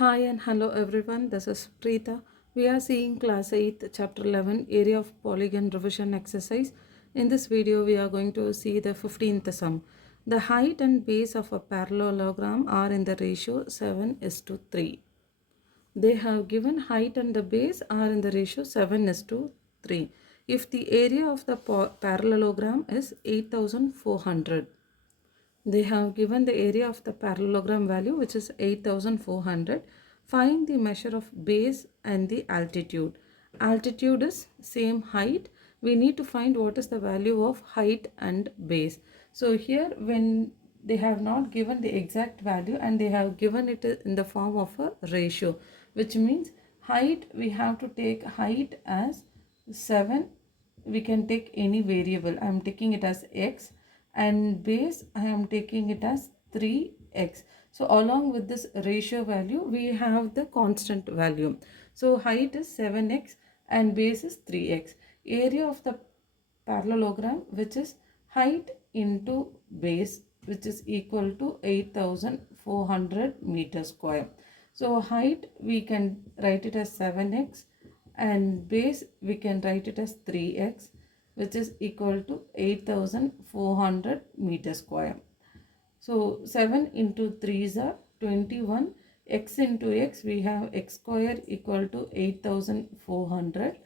Hi and hello everyone, this is Preeta. We are seeing class 8 chapter 11 area of polygon revision exercise. In this video we are going to see the 15th sum. The height and base of a parallelogram are in the ratio 7:3. They have given height and the base are in the ratio 7:3. If the area of the parallelogram is 8400. They have given the area of the parallelogram value which is 8400. Find the measure of base and the altitude. Altitude is same height. We need to find what is the value of height and base. So here when they have not given the exact value and they have given it in the form of a ratio, which means height we have to take height as 7. We can take any variable. I am taking it as x, and base I am taking it as 3x. So along with this ratio value we have the constant value. So height is 7x and base is 3x. Area of the parallelogram which is height into base which is equal to 8400 meter square. So height we can write it as 7x and base we can write it as 3x, which is equal to 8400 meter square. So 7 into 3 is 21. X into x we have x square equal to 8400.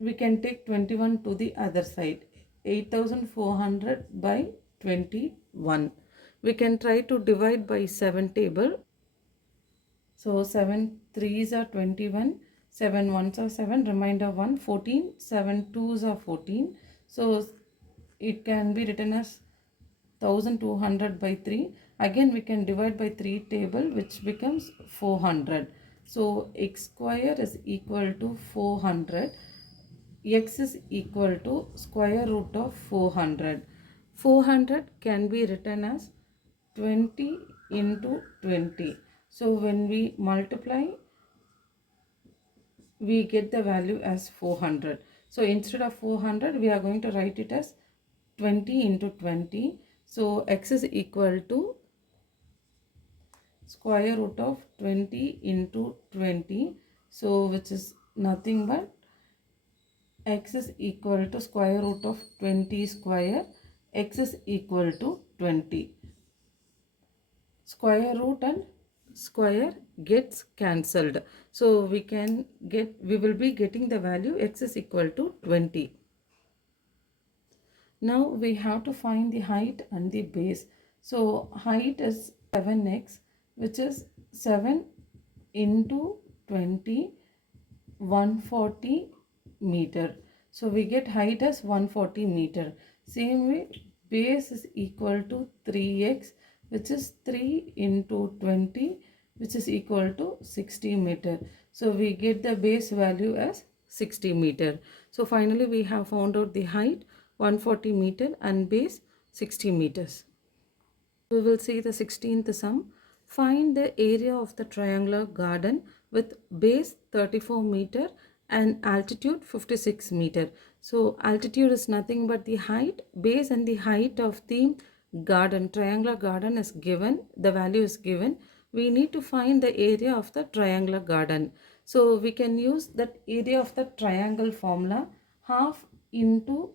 We can take 21 to the other side. 8400 by 21. We can try to divide by 7 table. So 7 3s are 21, 7 1s are 7, remainder 1, 14, 7 2s are 14. So it can be written as 1200 by 3. Again we can divide by 3 table which becomes 400. So x square is equal to 400. X is equal to square root of 400. 400 can be written as 20 into 20. So when we multiply, we get the value as 400. So instead of 400, we are going to write it as 20 into 20. So x is equal to square root of 20 into 20. So which is nothing but x is equal to square root of 20 square. X is equal to 20. Square root and square gets cancelled. So we will be getting the value x is equal to 20. Now we have to find the height and the base. So height is 7x, which is 7 into 20, 140 meter. So we get height as 140 meter. Same way base is equal to 3x, which is 3 into 20, which is equal to 60 meter. So we get the base value as 60 meter. So finally we have found out the height 140 meter and base 60 meters. We will see the 16th sum. Find the area of the triangular garden with base 34 meter and altitude 56 meter. So altitude is nothing but the height, base and the height of the garden, triangular garden is given, the value is given. We need to find the area of the triangular garden. So we can use that area of the triangle formula, half into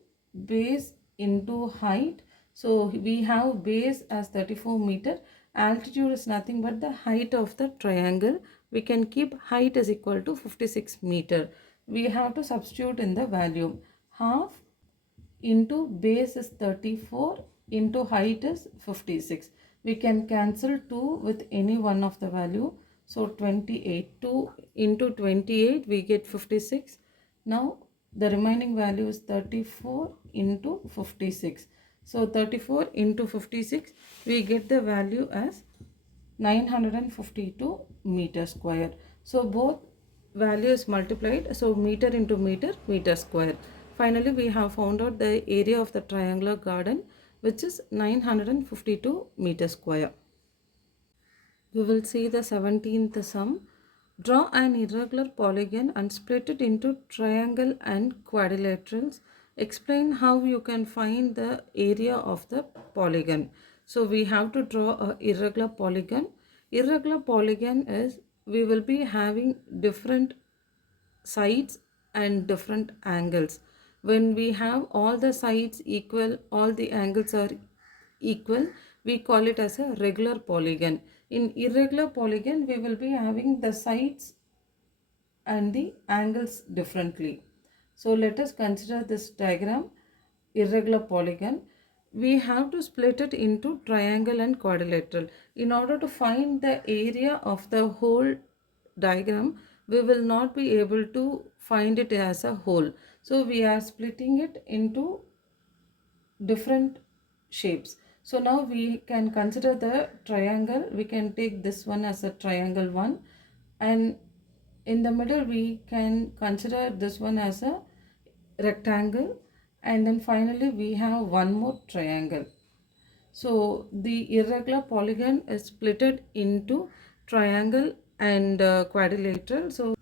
base into height. So we have base as 34 meter. Altitude is nothing but the height of the triangle. We can keep height is equal to 56 meter. We have to substitute in the value. Half into base is 34 into height is 56. We can cancel 2 with any one of the value. So 28. 2 into 28 we get 56. Now the remaining value is 34 into 56. So 34 into 56 we get the value as 952 meter square. So both values multiplied, so meter into meter, meter square. Finally we have found out the area of the triangular garden, which is 952 meter square. We will see the 17th sum. Draw an irregular polygon and split it into triangle and quadrilaterals. Explain how you can find the area of the polygon. So we have to draw a irregular polygon. Irregular polygon is we will be having different sides and different angles. When we have all the sides equal, all the angles are equal, we call it as a regular polygon. In irregular polygon, we will be having the sides and the angles differently. So let us consider this diagram, irregular polygon. We have to split it into triangle and quadrilateral. In order to find the area of the whole diagram, we will not be able to find it as a whole. So we are splitting it into different shapes. So now we can consider the triangle. We can take this one as a triangle 1, and in the middle we can consider this one as a rectangle, and then finally we have one more triangle. So the irregular polygon is splitted into triangle and quadrilateral. So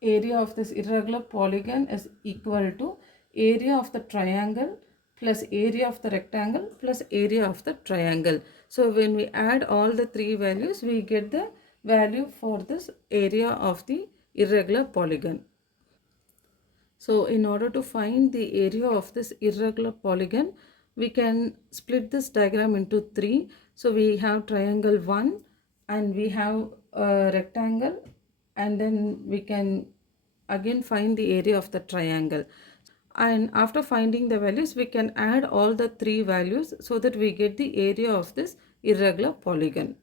area of this irregular polygon is equal to area of the triangle plus area of the rectangle plus area of the triangle. So when we add all the three values, we get the value for this area of the irregular polygon. So in order to find the area of this irregular polygon, we can split this diagram into three. So we have triangle 1 and we have a rectangle, and then we can again find the area of the triangle. And after finding the values, we can add all the three values so that we get the area of this irregular polygon.